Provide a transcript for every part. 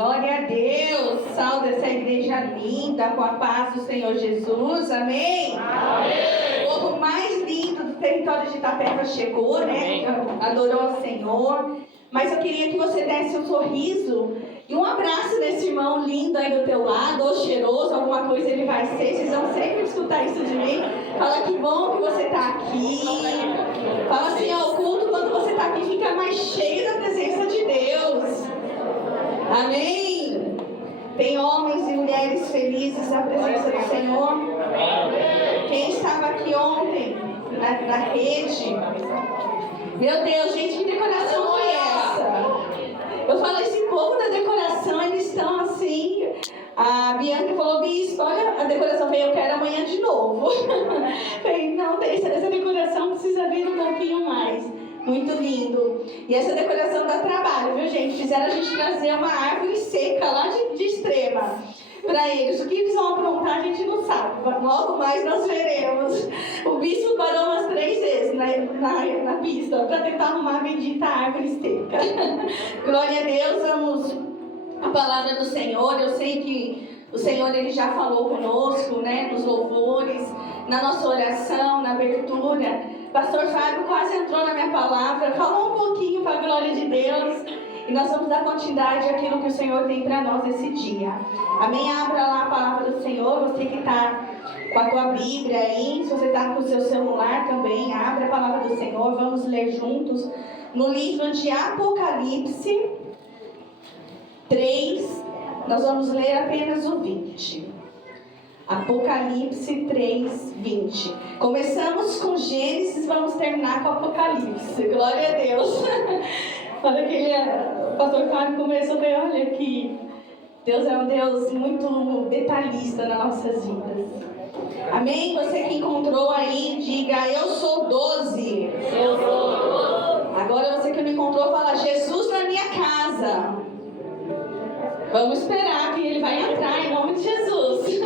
Glória a Deus, salve essa igreja linda, com a paz do Senhor Jesus, amém? Amém. O povo mais lindo do território de Itapeva chegou, né? Adorou ao Senhor. Mas eu queria que você desse um sorriso e um abraço nesse irmão lindo aí do teu lado, ou cheiroso, alguma coisa ele vai ser. Vocês vão sempre escutar isso de mim. Fala que bom que você está aqui. Fala assim, ó, o culto quando você está aqui fica mais cheio da presença de Deus. Amém? Tem homens e mulheres felizes na presença do Senhor. Quem estava aqui ontem na rede? Meu Deus, gente, que decoração foi essa? Eu falei, esse povo da decoração, eles estão assim. A Bianca falou, bispo, olha, a decoração veio, eu quero amanhã de novo. Falei, não, essa decoração precisa vir um pouquinho mais. Muito lindo. E essa decoração dá trabalho, viu, gente? Fizeram a gente trazer uma árvore seca lá de Extrema para eles. O que eles vão aprontar a gente não sabe. Logo mais nós veremos. O bispo parou umas 3 vezes na pista para tentar arrumar a bendita árvore seca. Glória a Deus, vamos a palavra do Senhor. Eu sei que o Senhor ele já falou conosco, né, nos louvores, na nossa oração, na abertura. Pastor Fábio quase entrou na minha palavra, falou um pouquinho para a glória de Deus. E nós vamos dar continuidade àquilo que o Senhor tem para nós esse dia. Amém? Abra lá a palavra do Senhor. Você que está com a tua Bíblia aí, se você está com o seu celular também, abra a palavra do Senhor. Vamos ler juntos no livro de Apocalipse 3. Nós vamos ler apenas o 20. Apocalipse 3, 20. Começamos com Gênesis, vamos terminar com Apocalipse. Glória a Deus. Quando o pastor Fábio começou a ver, olha que Deus é um Deus muito detalhista nas nossas vidas. Amém? Você que encontrou aí, diga, eu sou 12. Eu sou 12. Agora você que não encontrou, fala, Jesus na minha casa. Vamos esperar que ele vai entrar em nome de Jesus.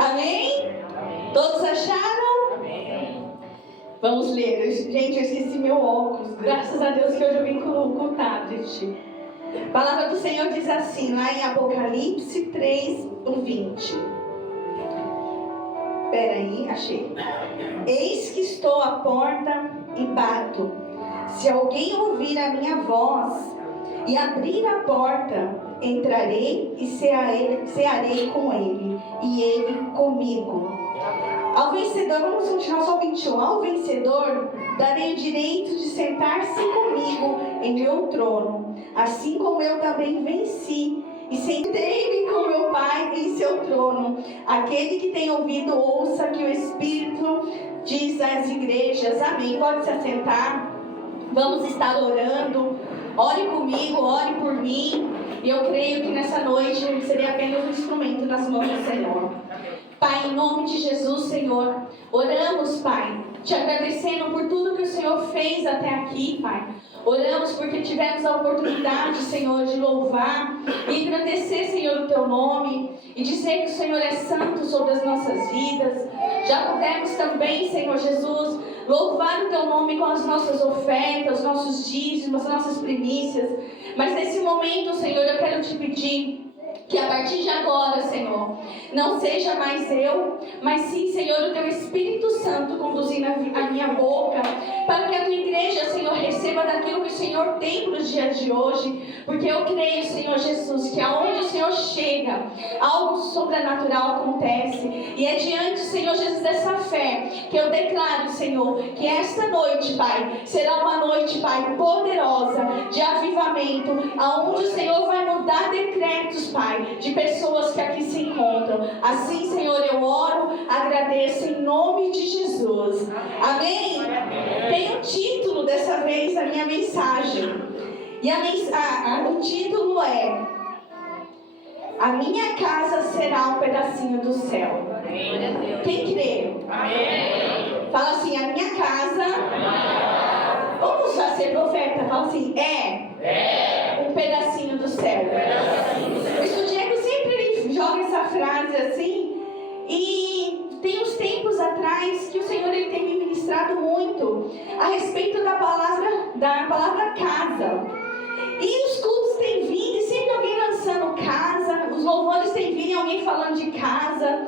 Amém? Todos acharam? Amém. Vamos ler. Gente, eu esqueci meu óculos. Graças a Deus que hoje eu vim com o tablet. A palavra do Senhor diz assim, lá em Apocalipse 3, 20. Peraí, achei. Eis que estou à porta e bato. Se alguém ouvir a minha voz e abrir a porta, entrarei e cearei com ele, e ele comigo. Ao vencedor, vamos continuar só 21. Ao vencedor, darei o direito de sentar-se comigo em meu trono, assim como eu também venci e sentei-me com meu Pai em seu trono. Aquele que tem ouvido, ouça que o Espírito diz às igrejas. Amém. Pode se assentar. Vamos estar orando. Ore comigo, ore por mim. E eu creio que nessa noite eu serei apenas um instrumento nas mãos do Senhor. Pai, em nome de Jesus, Senhor, oramos, Pai, te agradecendo por tudo que o Senhor fez até aqui, Pai. Oramos porque tivemos a oportunidade, Senhor, de louvar e agradecer, Senhor, o Teu nome e dizer que o Senhor é santo sobre as nossas vidas. Já pudemos também, Senhor Jesus, louvar o Teu nome com as nossas ofertas, nossos dízimos, nossas primícias. Mas nesse momento, Senhor, eu quero te pedir que a partir de agora, Senhor, não seja mais eu, mas sim, Senhor, o Teu Espírito Santo conduzindo a minha boca, para que a Tua igreja, Senhor, receba daquilo que o Senhor tem para os dias de hoje, porque eu creio, Senhor Jesus, que aonde o Senhor chega, algo sobrenatural acontece, e é diante, Senhor Jesus, dessa fé, que eu declaro, Senhor, que esta noite, Pai, será uma noite, Pai, poderosa, de avivamento, aonde o Senhor vai mudar decretos, Pai, de pessoas que aqui se encontram. Assim, Senhor, eu oro, agradeço em nome de Jesus. Amém? Tem um título dessa vez da minha mensagem. E o título é: A minha casa será um pedacinho do céu. Quem crê? Fala assim, a minha casa. Vamos já ser profeta. Fala assim, um pedacinho do céu. O Diego sempre joga essa frase assim. E tem uns tempos atrás que o Senhor ele tem me ministrado muito a respeito da palavra casa. E os cultos têm vindo e sempre alguém lançando falando de casa.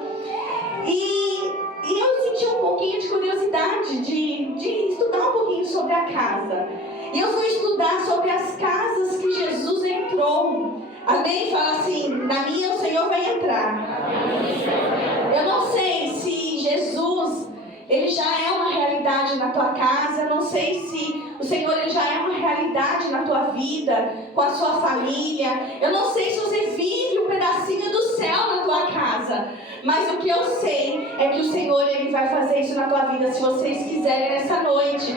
E eu senti um pouquinho de curiosidade de estudar um pouquinho sobre a casa. E eu fui estudar sobre as casas que Jesus entrou. Amém? Fala assim, na minha o Senhor vai entrar. Eu não sei se Jesus, ele já é uma realidade na tua casa. Eu não sei se o Senhor ele já é uma realidade na tua vida, com a sua família. Eu não sei se você vive um pedacinho do céu na tua casa. Mas o que eu sei é que o Senhor ele vai fazer isso na tua vida, se vocês quiserem, nessa noite.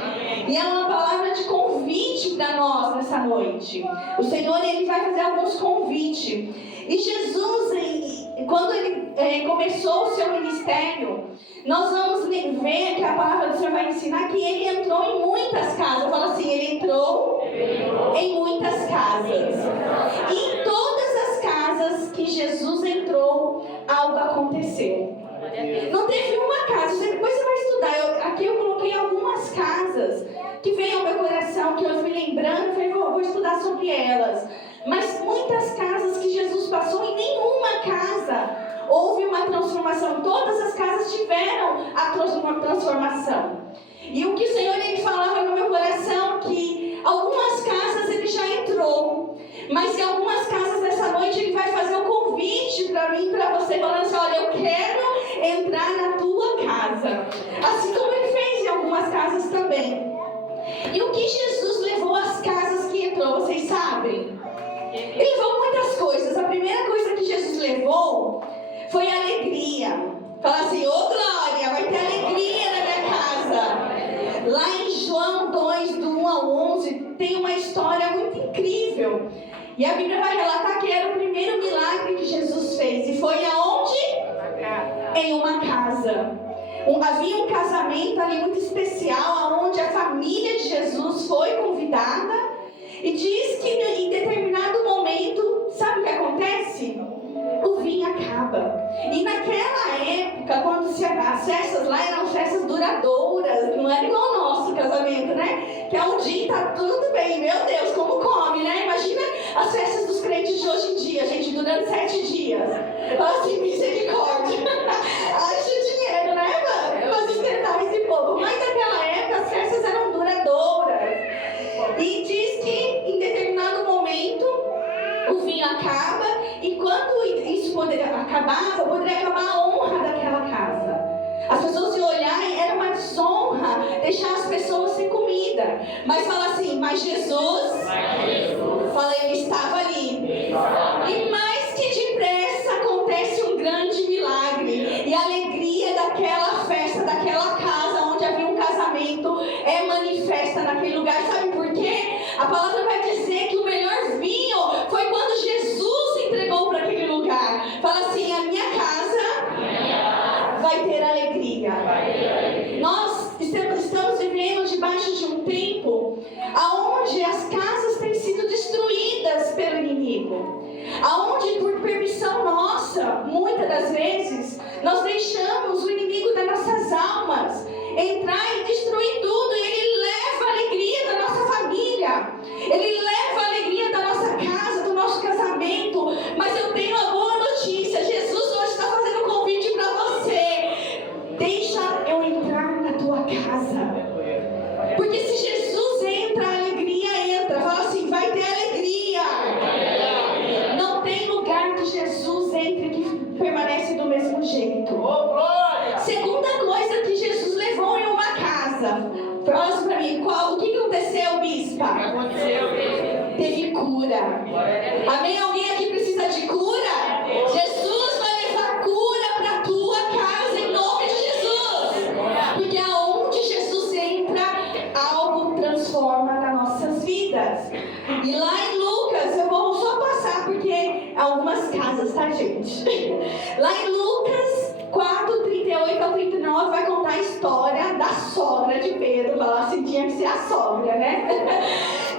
E é uma palavra de convite para nós nessa noite. O Senhor ele vai fazer alguns convites. E Jesus, quando ele começou o seu ministério, nós vamos ver que a palavra do Senhor vai ensinar que ele entrou em muitas casas. Eu falo assim, ele entrou em muitas casas. E em todas as casas que Jesus entrou, algo aconteceu. Não teve uma casa, depois você vai estudar. Aqui eu coloquei algumas casas que veio ao meu coração, que eu fui lembrando, falei, vou estudar sobre elas. Mas muitas casas que Jesus passou, em nenhuma casa houve uma transformação. Todas as casas tiveram uma transformação. E o que o Senhor ele falava no meu coração, que algumas casas ele já entrou, mas em algumas casas nessa noite ele vai fazer um convite para mim, para você, falando assim, olha, eu quero entrar na tua casa. Assim como ele fez em algumas casas também. E o que Jesus levou às casas que entrou, vocês sabem? Ele levou muitas coisas. A primeira coisa que Jesus levou foi alegria. Fala assim, ô glória, vai ter alegria na minha casa. Lá em João 2, do 1 ao 11, tem uma história muito incrível. E a Bíblia vai relatar que era o primeiro milagre que Jesus fez. E foi aonde? Em uma casa. Havia um casamento ali muito especial, onde a família de Jesus foi convidada. E diz que em determinado momento, sabe o que acontece? O vinho acaba. E naquela época, quando as festas lá eram festas duradouras, não era igual o nosso casamento, né? Que é um dia e tá tudo bem, meu Deus, como come, né? Imagina as festas dos crentes de hoje em dia, gente, durante 7 dias. Fala assim, misericórdia. Acha dinheiro, né, mano? Pra sustentar esse povo. Mas naquela época as festas eram duradouras. E diz que em determinado momento o vinho acaba, e quando isso acabava, poderia acabar a honra daquela casa. As pessoas se olharem, era uma desonra deixar as pessoas sem comida. Mas fala assim, mas Jesus, fala, ele estava ali. E mais que depressa acontece um grande milagre. E a alegria daquela festa, daquela casa onde havia um casamento, é manifesta naquele lugar. Sabe por quê? A palavra vai dizer que o melhor vinho foi quando Jesus se entregou para aquele lugar. Fala assim, a minha casa vai ter alegria. Nós estamos vivendo debaixo de um tempo onde as casas têm sido destruídas pelo inimigo. Aonde por permissão nossa, muitas das vezes, nós deixamos o inimigo das nossas almas entrar e destruir tudo. E ele leva a alegria da nossa família. Ele leva a alegria da nossa casa, do nosso casamento. Mas eu tenho uma boa notícia. Jesus hoje está fazendo um convite para você. Deixa eu entrar na tua casa. Porque se Jesus entra, a alegria entra. Fala assim, vai ter alegria. Não tem lugar que Jesus entre que permanece do mesmo jeito. Segunda coisa que Jesus levou em uma casa. Fala para mim, o que aconteceu, bispa? Teve cura. Amém? Alguém aqui precisa de cura? Jesus vai levar cura para a tua casa em nome de Jesus. Porque aonde Jesus entra, algo transforma nas nossas vidas. E lá em Lucas, eu vou só passar porque algumas casas, tá, gente? Lá em Lucas 4, 38 ao 39 vai contar a história da sogra de Pedro. Falar assim, tinha que ser a sogra, né?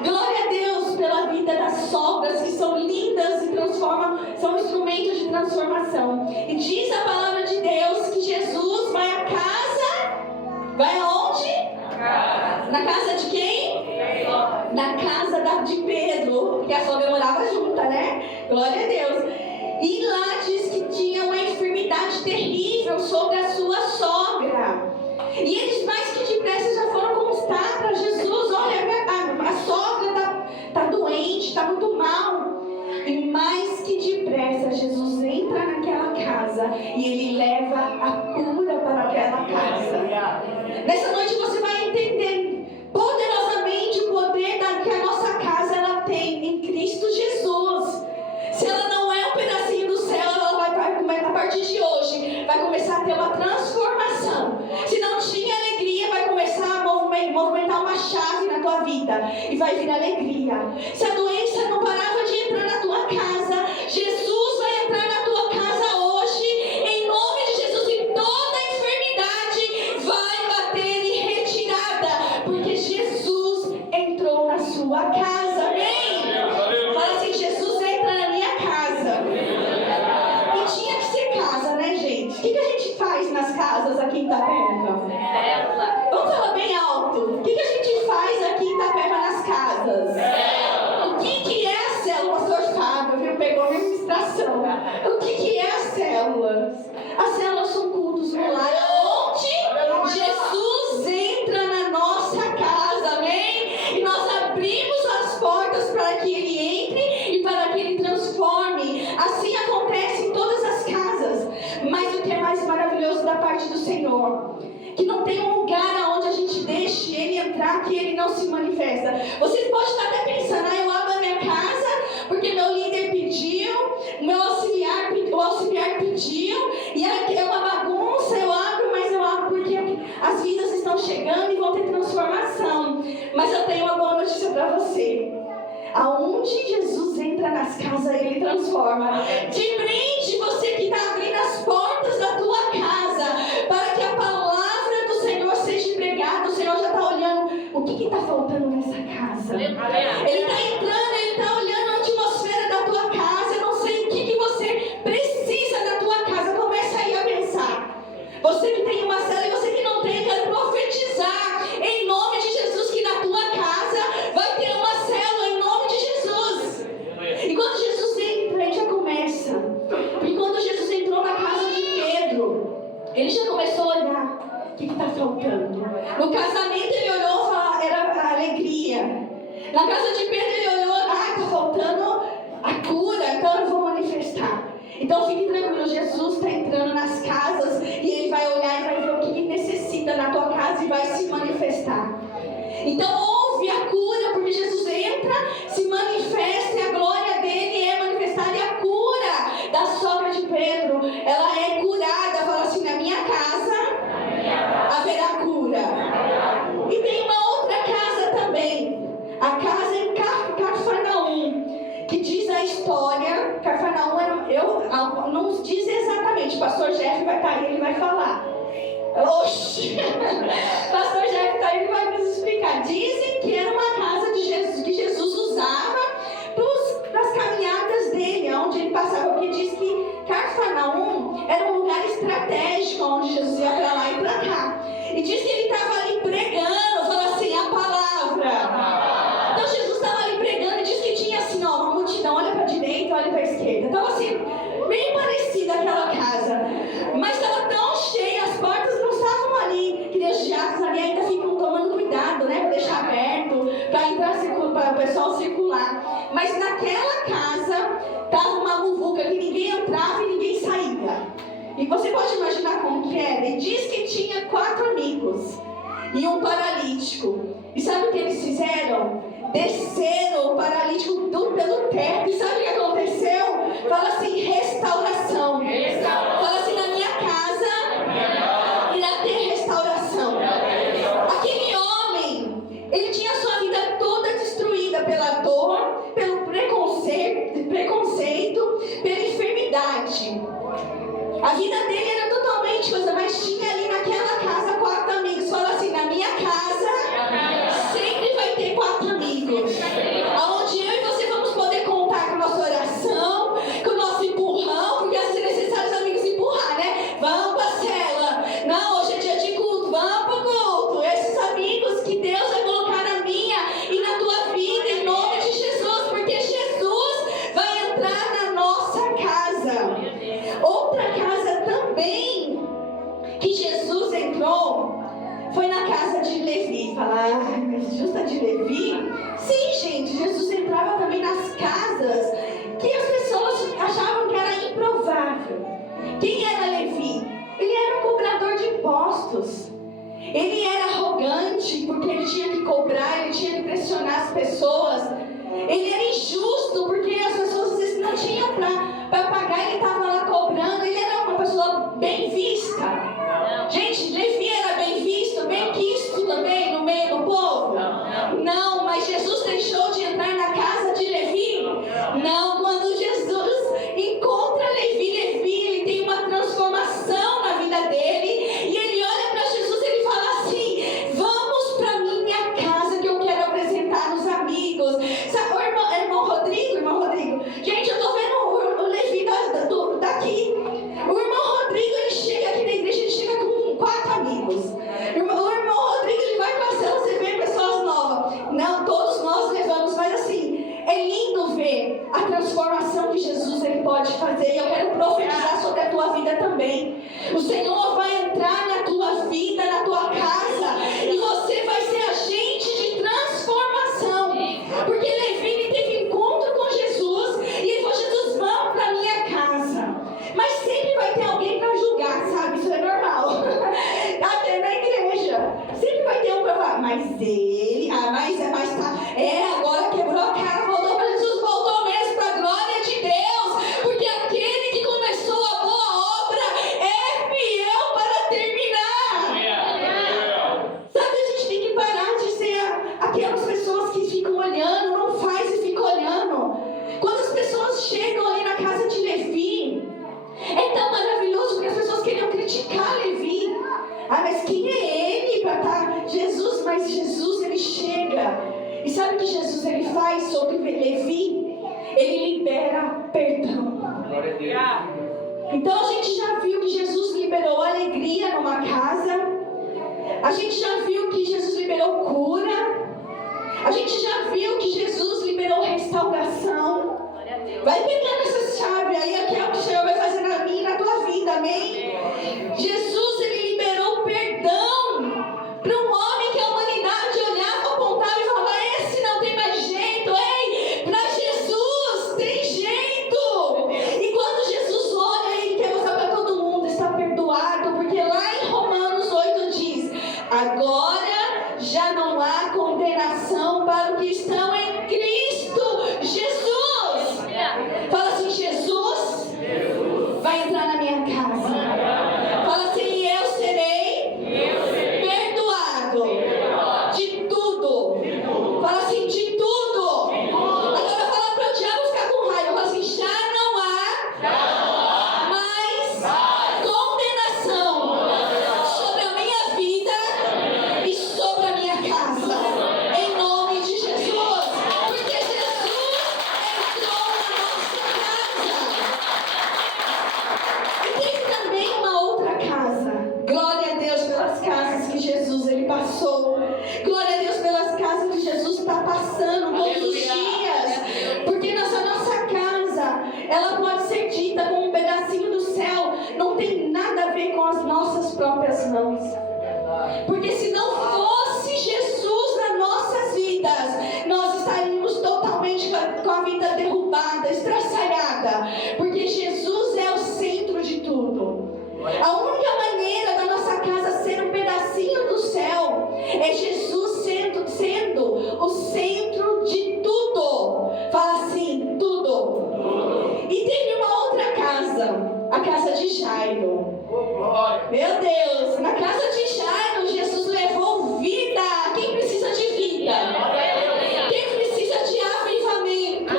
Glória a Deus pela vida das sogras que são lindas e transformam, são instrumentos de transformação. E diz a palavra de Deus que Jesus vai à casa, vai aonde? Na casa de quem? Na casa de Pedro, porque a sogra morava junta, né? Glória a Deus. E lá diz que tinha uma terrível sobre a sua sogra. E eles mais que depressa já foram constar para Jesus: olha, a sogra está doente, está muito mal. E mais que depressa Jesus entra naquela casa e ele leva a cura para aquela casa. Nessa noite você vai entender poderosamente o poder que a nossa casa ela tem em Cristo Jesus. Se ela não é um pedacinho do céu, ela vai, a partir de hoje, vai começar a ter uma transformação. Se não tinha alegria, vai começar a movimentar uma chave na tua vida e vai vir alegria. Se a doença não parava de entrar na tua casa, Jesus vai entrar na tua casa hoje, em nome de Jesus, e toda enfermidade vai bater em retirada, porque Jesus entrou na sua casa. Amém? Fala assim: Jesus entra na minha casa. E tinha que ser casa, né, gente? O que a gente faz nas casas aqui em Itapeva? Vamos falar bem alto. O que a gente faz aqui em Itapeva nas casas? O que é a célula? O pastor Fábio, viu? Pegou a minha ministração. O que é a célula? As células são cultos no lar, onde Jesus entra na nossa casa, amém? E nós abrimos as portas para que Ele entre e para que Ele transforme. Assim acontece em todas as casas. Mas o que é mais maravilhoso da parte do Senhor, que não tem um lugar onde a gente deixe Ele entrar que Ele não se manifesta. Vocês podem estar até pensando: eu abro a minha casa porque meu líder pediu, o auxiliar pediu, e é uma bagunça, eu abro, mas eu abro porque as vidas estão chegando e vão ter transformação. Mas eu tenho uma boa notícia para você: aonde Jesus entra nas casas, Ele transforma. De brinde, você que está abrindo as portas da tua casa, para que a palavra do Senhor seja pregada. O Senhor já está olhando o que está faltando nessa casa. Ele está entrando, Ele está olhando a atmosfera da tua casa. Eu não sei o que você precisa da tua casa. Começa aí a pensar. Você que tem uma célula e você que não tem, quero profetizar em nome de Jesus que na tua casa vai ter uma célula em nome de Jesus. E quando Jesus entra, ele já começa. Porque quando Jesus entrou na casa de Pedro, ele já começou a olhar o que está faltando. No casamento ele olhou, era a alegria. Na casa de Pedro ele olhou: está faltando a cura, então eu vou manifestar. Então fique tranquilo, Jesus está entrando nas casas e Ele vai olhar e vai ver o que necessita na tua casa e vai se manifestar. Então houve a cura, porque Jesus entra, se manifesta e a glória dele é manifestada. E a cura da sogra de Pedro, ela é curada. Fala assim: na minha casa haverá cura. E tem uma outra casa também, a casa em Cafarnaum, que diz a história. Cafarnaum não diz exatamente, o pastor Jeff vai estar aí, ele vai falar. Oxi! Pastor Jeff está aí, ele vai nos explicar. Dizem que era uma casa de Jesus, que Jesus usava para as caminhadas dele, onde ele passava, porque diz que Cafarnaum era um lugar estratégico, onde Jesus ia para lá e para cá. E diz que ele estava ali pregando, fala assim, a palavra. Então Jesus estava ali pregando e diz que tinha assim, uma multidão, olha para a direita, olha para a esquerda. Estava assim, bem parecida aquela casa. Mas estava tão cheia, as portas não estavam ali, que os diáconos ali ainda ficam tomando cuidado, né? Para deixar aberto, para entrar, para o pessoal circular. Mas naquela casa estava uma muvuca que ninguém entrava e ninguém saía. E você pode imaginar como que era. E diz que tinha 4 amigos e um paralítico. E sabe o que eles fizeram? Desceram o paralítico pelo teto. E sabe o que aconteceu? Fala assim, restauração. Fala assim, na minha casa irá ter restauração. Aquele homem, ele tinha a sua vida toda destruída pela dor, pelo preconceito, pela enfermidade. A vida dele era totalmente coisa, mas tinha ali naquela casa 4 amigos. Fala assim, na minha casa sempre vai ter 4 amigos. Aonde eu e você vamos poder contar com a nossa oração, com o nosso empurrão, porque assim é necessário os amigos empurrar, né? Vamos para a cela. Não, hoje é dia de culto, vamos para o culto. Esses amigos que Deus vai colocar na minha e na tua vida, em nome de Jesus, porque Jesus vai entrar na nossa casa. Outra casa também entrou foi na casa de Levi. Fala, mas justa de Levi? Sim, gente, Jesus entrava também nas casas que as pessoas achavam que era improvável. Quem era Levi? Ele era um cobrador de impostos. Ele era arrogante porque ele tinha que cobrar, ele tinha que pressionar as pessoas. Ele era injusto porque as pessoas às vezes não tinham para pagar, ele estava lá cobrando. Ele era uma pessoa bem vista. Gente, Levi era bem visto, bem quisto também no meio do povo? Não, mas Jesus deixou de entrar na casa de Levi? Não, quando Jesus encontra Levi, ele tem uma transformação na vida dele. E ele olha para Jesus e ele fala assim: vamos para minha casa que eu quero apresentar os amigos. Sabe, irmão Rodrigo, gente, eu tô vendo o Levi daqui. O irmão Rodrigo, ele chega aqui na igreja, ele chega com 4 amigos. O irmão Rodrigo, ele vai para a cela, você vê pessoas novas. Não, todos nós levamos, mas assim, é lindo ver a transformação que Jesus ele pode fazer. E eu quero profetizar sobre a tua vida também. O Senhor vai entrar na tua vida, na tua casa, e você vai ser agente de transformação. Porque Levi ele teve encontro com Jesus e ele falou: Jesus, vamos para minha casa. Mas sempre vai ter alguém para julgar, sabe? Isso é normal. Até na igreja. Sempre vai ter um para falar, mas ele, mas tá, agora quebrou a cara, voltou para Jesus, voltou mesmo para a glória de Deus. Porque aquele que começou a boa obra é fiel para terminar. Sabe, a gente tem que parar de ser aquelas pessoas que ficam olhando, não faz e fica olhando. Quando as pessoas chegam ali na casa de Levi, é tão maravilhoso porque as pessoas queriam criticar Levi. Mas quem é ele para estar? Jesus, mas Jesus ele chega. E sabe o que Jesus ele faz sobre Levi? Ele libera perdão. Então a gente já viu que Jesus liberou alegria numa casa. A gente já viu que Jesus liberou cura. A gente já viu que Jesus liberou restauração. Vai pegando essa chave aí, que é o que o Senhor vai fazer na minha e na tua vida, amém? Jesus, ele liberou perdão para um homem que a humanidade olhava, apontava e falava: esse não tem mais jeito. Ei, para Jesus tem jeito. E quando Jesus olha, ele quer mostrar para todo mundo: está perdoado, porque lá em Romanos 8 diz: agora já não há condenação para os que estão em Cristo Jesus. Fala assim: Jesus vai entrar na minha casa. Fala assim: eu serei perdoado de tudo. Fala assim: de tudo. Agora fala para o diabo ficar com raiva. Fala assim: já não há mais condenação sobre a minha vida e sobre a minha casa. Em nome de Jesus. Porque Jesus entrou na nossa casa. E tem também uma outra casa. Glória a Deus pelas casas que Jesus ele passou. Glória a Deus pelas casas que Jesus está passando todos os dias. Porque nessa nossa casa, ela pode ser dita como um pedacinho do céu. Não tem nada a ver com as nossas próprias mãos. Porque se não fosse Jesus nas nossas vidas, nós estaríamos totalmente com a vida derrubada, estraçalhada. Porque Jesus é o centro de tudo. A única maneira da nossa casa ser um pedacinho do céu é Jesus sendo o centro de tudo. Fala assim: tudo. E teve uma outra casa, a casa de Jairo. Meu Deus, na casa de Jairo, Jesus levou vida. Quem precisa de vida? Quem precisa de avivamento?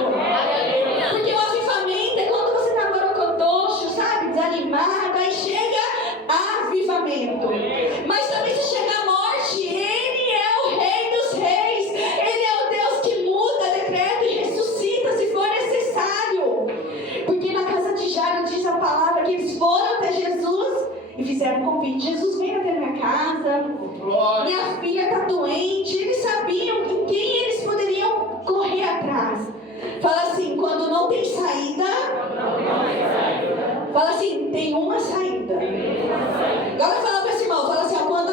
Porque o avivamento é quando você está borocotoxo, sabe, desanimado, aí chega avivamento. Mas também se chega a morte, ele é o Rei dos Reis. Ele é o Deus que muda, decreta e ressuscita se for necessário. Porque na casa de Jairo diz a palavra que eles foram até Jesus e fizeram um convite: Jesus, vem até minha casa, minha filha está doente. Eles sabiam em quem eles poderiam correr atrás. Fala assim: quando não tem saída, fala assim: tem uma saída. Agora fala para esse irmão, fala assim: quando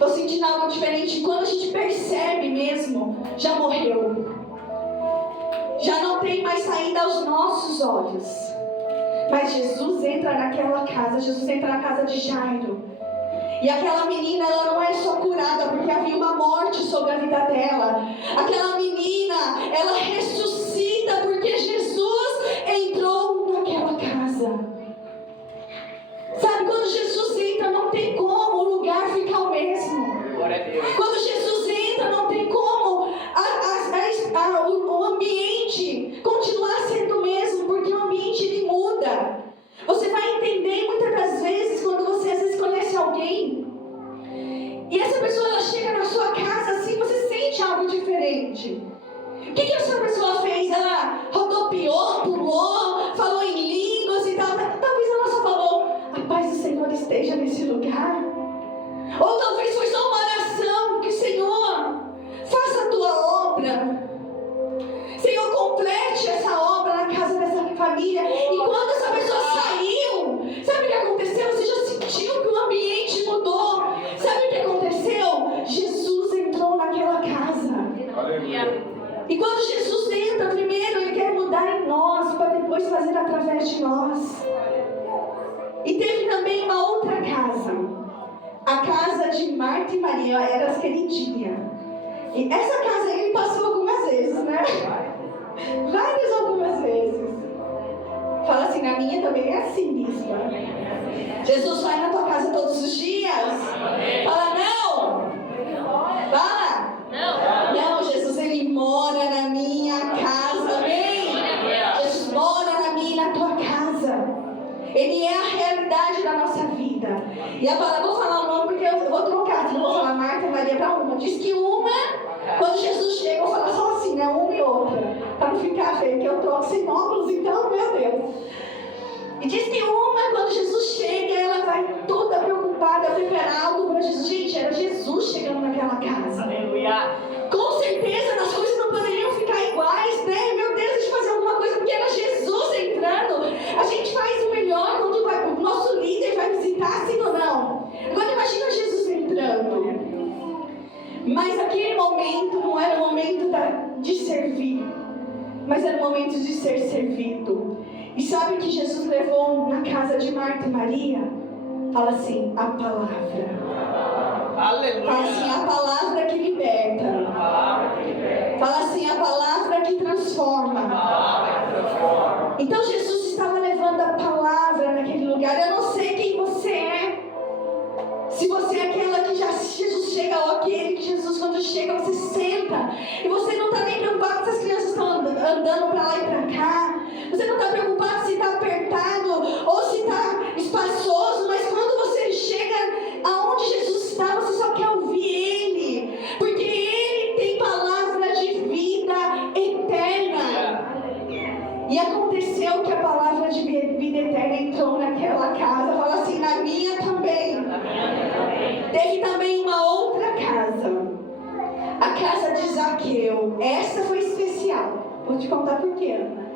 estou sentindo algo diferente. Quando a gente percebe mesmo, já morreu. Já não tem mais saída aos nossos olhos. Mas Jesus entra naquela casa, Jesus entra na casa de Jairo. E aquela menina, ela não é só curada porque havia uma morte sobre a vida dela. Aquela menina, ela ressuscita porque Jesus entrou naquela casa. Sabe, quando Jesus entra, não tem como o lugar ficar o mesmo. Quando Jesus entra, não tem como o ambiente continuar sendo o mesmo, porque o ambiente ele muda. Você vai entender muitas das vezes, quando você às vezes conhece alguém, e essa pessoa ela chega na sua casa assim, você sente algo diferente. O que essa pessoa fez? Ela rodopiou, pulou, falou em línguas e tal. Talvez ela só falou: a paz do Senhor esteja nesse lugar. Ou talvez foi só uma oração, que Senhor, faça a tua obra. Senhor, complete essa obra na casa dessa família. E quando essa pessoa saiu, sabe o que aconteceu? Você já sentiu que o ambiente mudou. Sabe o que aconteceu? Jesus entrou naquela casa. Aleluia. E quando Jesus entra, primeiro Ele quer mudar em nós, para depois fazer através de nós. E teve também uma outra casa, a casa de Marta e Maria, eram as queridinhas. E essa casa Ele passou algumas vezes, né? Algumas vezes. Fala assim, na minha também é assim, bispa. Jesus vai na tua casa todos os dias? Fala, não! Fala! Não, Jesus, Ele mora na minha casa, amém? Jesus mora na minha e na tua casa. Ele é a realidade da nossa vida. E a palavra, vou falar o nome porque eu vou trocar, não vou falar Marta e Maria para uma. Diz que uma, quando Jesus chega, eu vou falar só assim, né? Uma e outra. Para não ficar feio, que eu troco sem óculos, então, meu Deus. E diz que uma, quando Jesus chega, ela vai toda preocupada a preparar algo para Jesus. Gente, era Jesus chegando naquela casa. Aleluia. Com certeza, as coisas não poderiam ficar iguais, né? Meu Deus, deixa eu fazer alguma coisa, porque era Jesus entrando. A gente faz o melhor quando o nosso líder vai visitar, sim ou não? Agora imagina Jesus entrando. Mas aquele momento não era o momento de servir, mas era o momento de ser servido. E sabe o que Jesus levou na casa de Marta e Maria? Fala assim, a palavra. Aleluia. Fala assim, a palavra que liberta. Fala assim, a palavra que transforma. Então Jesus estava levando a palavra naquele lugar. Eu não sei quem você é. Se você é aquela que já Jesus chega, ou aquele que Jesus quando chega você senta e você não está nem preocupado se as crianças estão andando para lá e para cá. Você não está preocupado se está apertado ou se está espaçoso, mas quando você chega aonde Jesus está, você só quer ouvir Ele, porque Ele tem palavra de vida eterna. E aconteceu que a palavra de vida eterna entrou naquela casa. Fala assim, na minha também. Teve também uma outra casa, a casa de Zaqueu. Essa foi especial. Vou te contar por quê, Ana.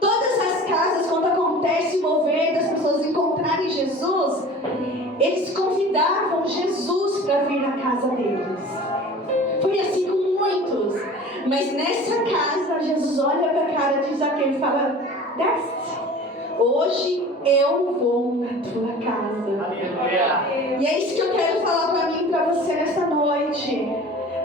Todas as casas, quando acontece o mover das pessoas encontrarem Jesus, eles convidavam Jesus para vir na casa deles. Foi assim com muitos. Mas nessa casa, Jesus olha para a cara de Zaqueu e fala, desce. Hoje eu vou na tua casa. Aleluia. E é isso que eu quero falar para mim e para você nessa noite.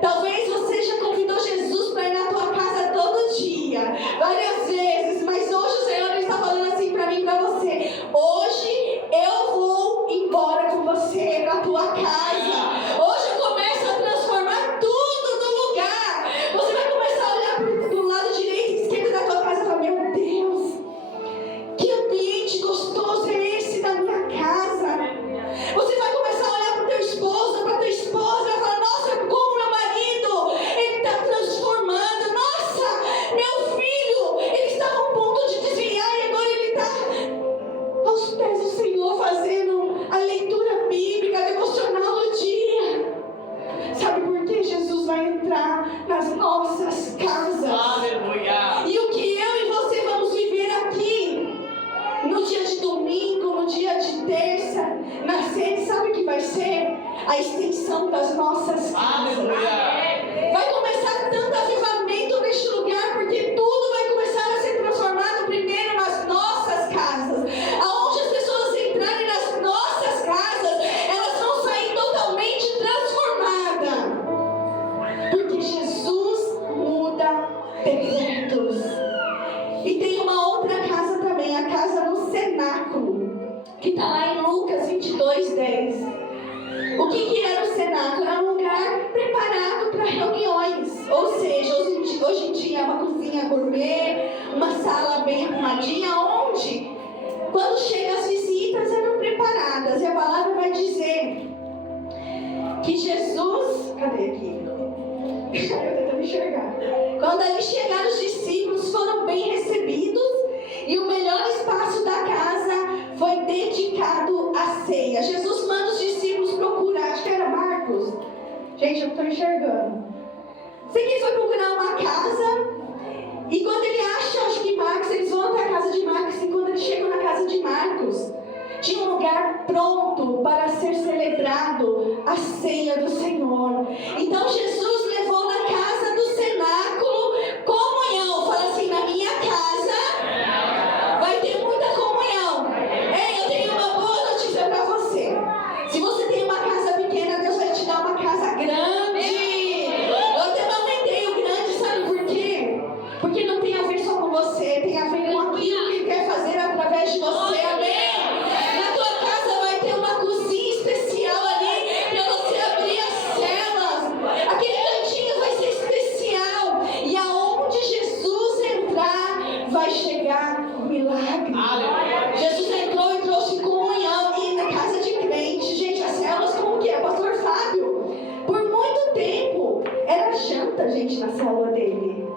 Talvez você já convidou Jesus para ir na tua casa todo dia, várias vezes, mas hoje o Senhor está falando assim para mim e para você. Hoje eu vou embora com você na tua casa. Hoje eu começo a transformar tudo no lugar. Você vai começar a olhar para o lado direito e esquerdo da tua casa e falar, meu Deus, que ambiente gostoso é esse da minha casa. Você vai começar a olhar para o teu esposo, para a tua esposa e vai falar, nossa, como meu marido, ele está transformando. Nossa, meu filho, ele estava a ponto de desviar, na sede, sabe o que vai ser? A extensão das nossas casas. Vai começar tanto avivamento neste lugar, porque tudo vai começar a ser transformado primeiro nas nossas casas. Aonde as pessoas entrarem nas nossas casas, elas vão sair totalmente transformadas. Porque Jesus muda decretos. E tem uma outra casa também, a casa no cenáculo, que está lá em Lucas 22:10. O que era o cenáculo? Era um lugar preparado para reuniões. Ou seja, hoje em dia é uma cozinha gourmet, uma sala bem arrumadinha, onde, quando chegam as visitas, eram preparadas. E a palavra vai dizer que Jesus... Cadê aqui? Eu tentando enxergar. Quando ali chegaram os discípulos, foram bem recebidos. E o melhor espaço da casa foi dedicado à ceia. Jesus manda os discípulos procurar, acho que era Marcos. Gente, eu não estou enxergando. Sei que ele foi procurar uma casa. E quando ele acha, acho que Marcos, eles vão até a casa de Marcos. E quando eles chegam na casa de Marcos, tinha um lugar pronto para ser celebrado a ceia do Senhor. Então Jesus levou na casa do cenáculo comunhão. Fala assim, na minha casa vai ter muita comunhão. Ei, eu tenho uma boa notícia para você. Se você tem uma casa pequena, Deus vai te dar uma casa grande. Eu até aumentei o grande, sabe por quê? Porque não tem a ver só com você, tem a ver com aquilo que Ele quer fazer através de você. Amém? Na tua casa vai ter uma cozinha especial ali para você abrir as celas. Aquele cantinho vai ser especial. E aonde Jesus entrar, vai chegar o milagre. Jesus entrou e trouxe comunhão. E na casa de crente, gente, as células como que é? Pastor Fábio, por muito tempo, era janta, gente, na célula dele.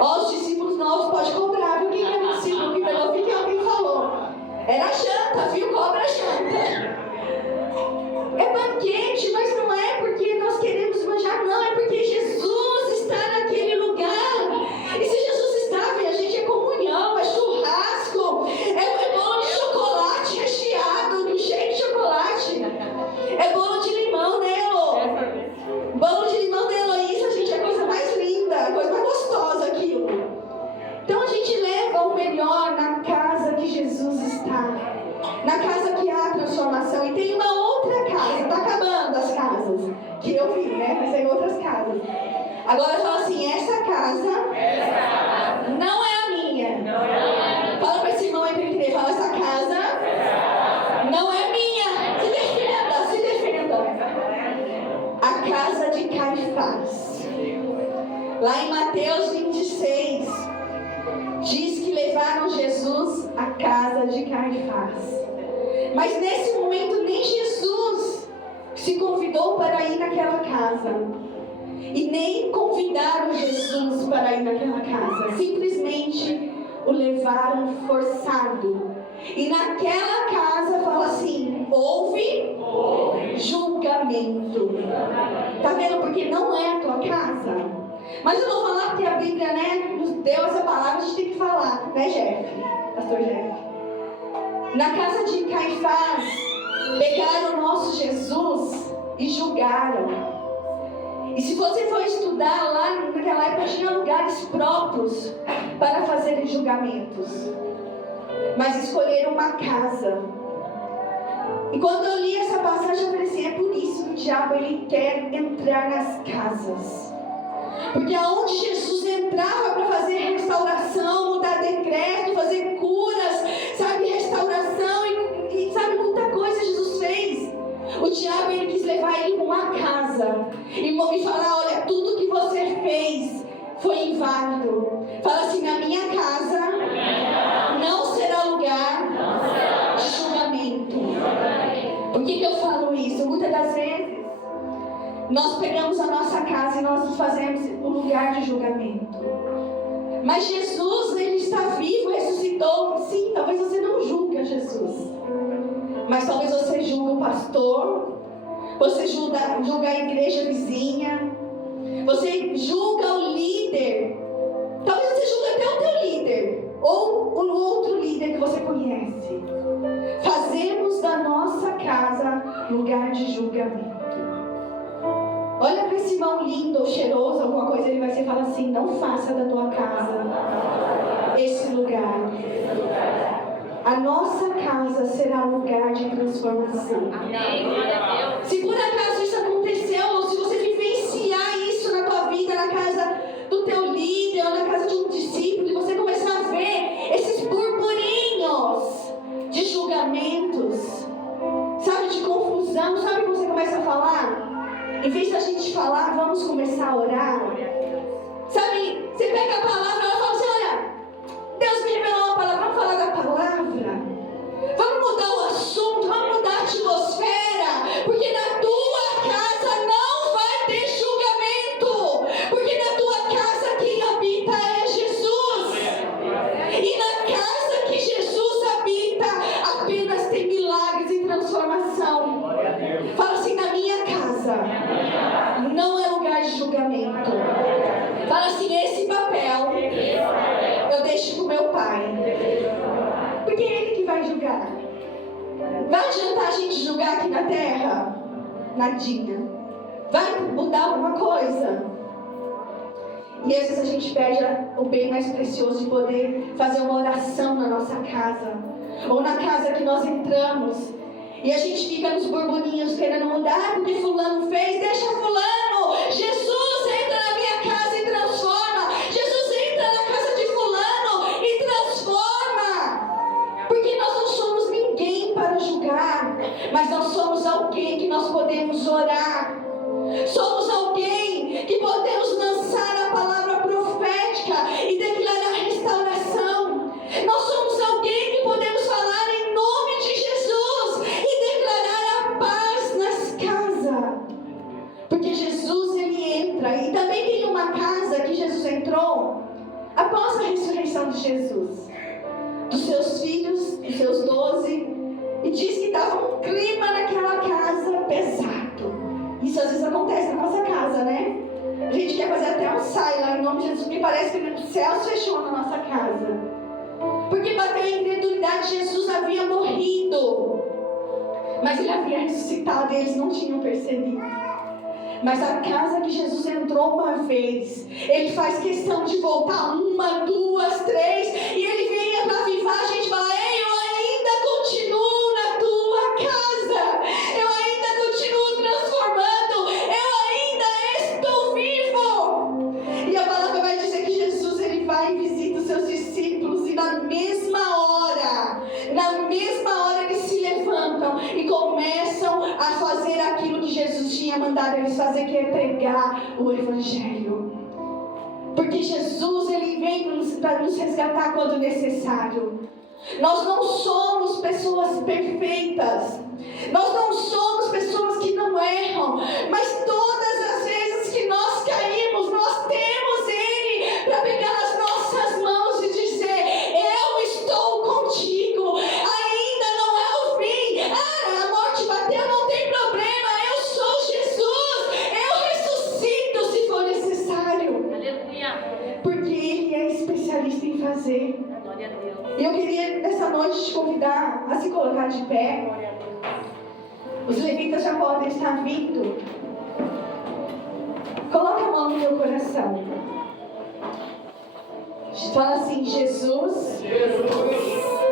Ó, os discípulos novos podem cobrar, viu? Quem era discípulo que pegou, o que alguém falou? Era janta, viu? Cobra janta. É banquete, mas não é porque nós queremos manjar, não. É porque Jesus está naquele lugar. E se Jesus está, minha gente, é comunhão, é churrasco, é bolo de chocolate recheado, do cheio de chocolate. É bolo de limão, né, Elô? Bolo de limão da Heloísa, gente, é a coisa mais linda, a coisa mais gostosa aquilo. Então a gente leva o melhor na casa que Jesus está, na casa que há transformação. E tem uma outra casa, está acabando as casas, que eu vi, né? Mas tem outras casas. Agora fala assim, essa casa não é a minha. Fala para esse irmão aí para ele entender, fala, essa casa não é minha. Se defenda. A casa de Caifás. Lá em Mateus 26, diz que levaram Jesus à casa de Caifás. Mas nesse momento nem Jesus se convidou para ir naquela casa. E nem convidaram Jesus para ir naquela casa. Simplesmente o levaram forçado. E naquela casa fala assim, houve julgamento. Tá vendo? Porque não é a tua casa. Mas eu vou falar porque a Bíblia, né, nos deu essa palavra, a gente tem que falar, né, Jeff? Pastor Jeff. Na casa de Caifás, pegaram o nosso Jesus e julgaram. E se você for estudar lá, naquela época tinha lugares próprios para fazerem julgamentos. Mas escolheram uma casa. E quando eu li essa passagem, eu falei assim, é por isso que o diabo ele quer entrar nas casas. Porque aonde Jesus entrava para fazer restauração, mudar decreto, fazer curas, sabe, restauração e sabe, muita coisa Jesus fez. O diabo ele quis levar ele para uma casa e falar, olha, tudo que você fez foi inválido. Fala assim, na minha casa não será lugar de julgamento. Por que eu falo isso? Muitas das vezes nós pegamos a nossa casa e nós fazemos o lugar de julgamento. Mas Jesus, Ele está vivo, ressuscitou. Sim, talvez você não julgue Jesus. Mas talvez você julgue o pastor. Você julga a igreja vizinha. Você julga o líder. Talvez você julgue até o teu líder. Ou o outro líder que você conhece. Fazemos da nossa casa lugar de julgamento. Olha para esse irmão lindo ou cheiroso, alguma coisa, ele vai ser falar assim: não faça da tua casa esse lugar. A nossa casa será lugar de transformação. Se por acaso isso aconteceu, ou se você vivenciar isso na tua vida, na casa do teu líder, ou na casa de um discípulo, e você começar a ver esses burburinhos de julgamentos, sabe, de confusão, sabe quando você começa a falar? Em vez da gente falar, vamos começar a orar. Sabe, você pega a palavra e fala assim: olha, Deus me revelou uma palavra, vamos falar da palavra. Vamos mudar o assunto, vamos mudar a atmosfera. Porque na tua casa não vai ter julgamento. Porque na tua casa quem habita é Jesus. E na casa que Jesus habita, apenas tem milagres e transformação. Fala assim: na minha casa não é lugar de julgamento. Fala assim: esse papel eu deixo com meu pai, porque é ele que vai julgar. Vai adiantar a gente julgar aqui na terra? Nadinha. Vai mudar alguma coisa? E às vezes a gente perde o bem mais precioso de poder fazer uma oração na nossa casa, ou na casa que nós entramos, e a gente fica nos burburinhos querendo mudar, porque fulano fez, deixa fulano. Jesus entra na minha casa e transforma. Jesus entra na casa de fulano e transforma. Porque nós não somos ninguém para julgar, mas nós somos alguém que nós podemos orar. Somos alguém que podemos lançar a palavra profética e declarar restauração. Nós somos alguém que podemos falar em nome de Jesus e declarar a paz nas casas. Porque Jesus, ele entra. E também tem uma casa que Jesus entrou após a ressurreição de Jesus, dos seus filhos, dos seus 12, e diz que estava um clima naquela casa pesado. Isso às vezes acontece na nossa casa, né? A gente quer fazer até um sai lá em nome de Jesus, porque parece que o céu se fechou na nossa casa. Porque bateu a incredulidade, Jesus havia morrido, mas ele havia ressuscitado e eles não tinham percebido. Mas a casa que Jesus entrou uma vez, ele faz questão de voltar 1, 2, 3, e ele vem para avivar a gente e fala: ei, eu ainda continuo na tua casa, eu ainda continuo transformando, eu ainda estou vivo. E a palavra vai dizer que Jesus, ele vai e visita os seus discípulos, e na mesma hora eles se levantam e começam a fazer aquilo que Jesus tinha mandado eles fazer, que é pregar o Evangelho. Porque Jesus, ele vem para nos resgatar quando necessário. Nós não somos pessoas perfeitas, nós não somos pessoas que não erram, mas todas as vezes que nós caímos, nós temos Ele para pegar nas nossas mãos e dizer: eu estou contigo, ainda não é o fim. A morte bateu, não tem problema, eu sou Jesus, eu ressuscito se for necessário. Aleluia. Porque Ele é especialista em fazer. Glória a Deus. E eu queria nessa noite te convidar a se colocar de pé. Os levitas já podem estar vindo. Coloca a mão no teu coração. Fala assim: Jesus,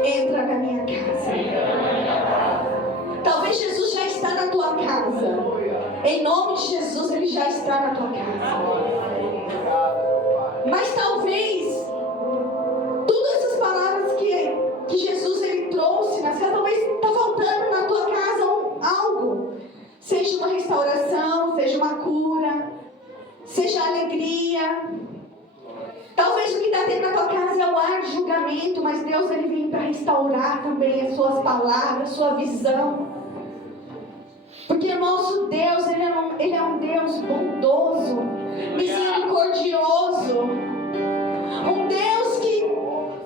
entra na minha casa. Talvez Jesus já está na tua casa. Em nome de Jesus, Ele já está na tua casa. Mas talvez todas essas palavras que Jesus, ele trouxe nas casas, talvez está faltando na tua casa algo. Seja uma restauração, seja uma cura, seja alegria. Talvez o que está tendo na tua casa é um ar de julgamento, mas Deus, ele vem para restaurar também as suas palavras, a sua visão. Porque o nosso Deus, ele é um Deus bondoso, misericordioso. Um Deus que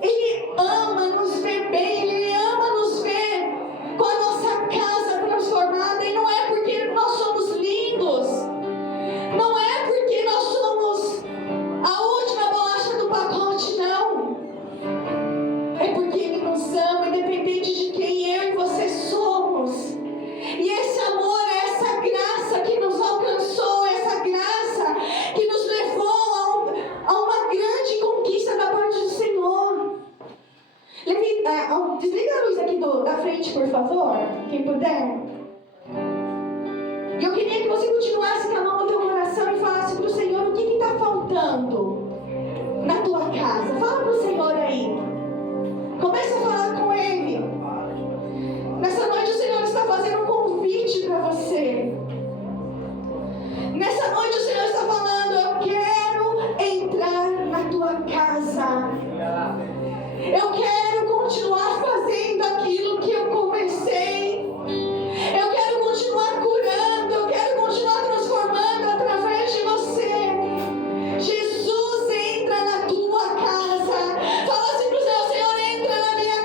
Ele ama nos ver bem, Ele ama nos ver com a nossa casa transformada. E não é porque nós somos lindos, não é porque nós somos a última bolacha do pacote, não. É porque Ele nos ama, independente de quem eu e você somos. E esse amor Liga a luz aqui da frente, por favor, quem puder. E eu queria que você continuasse com a mão no teu coração e falasse para o Senhor o que está faltando na tua casa. Fala para o Senhor aí. Começa a falar com Ele. Nessa noite o Senhor está fazendo um convite para você. Nessa noite o Senhor está falando: eu quero entrar na tua casa. Eu quero continuar fazendo aquilo que eu comecei. Eu quero continuar curando. Eu quero continuar transformando através de você. Jesus, entra na tua casa. Fala assim pro Senhor: Senhor, entra na minha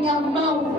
minha mão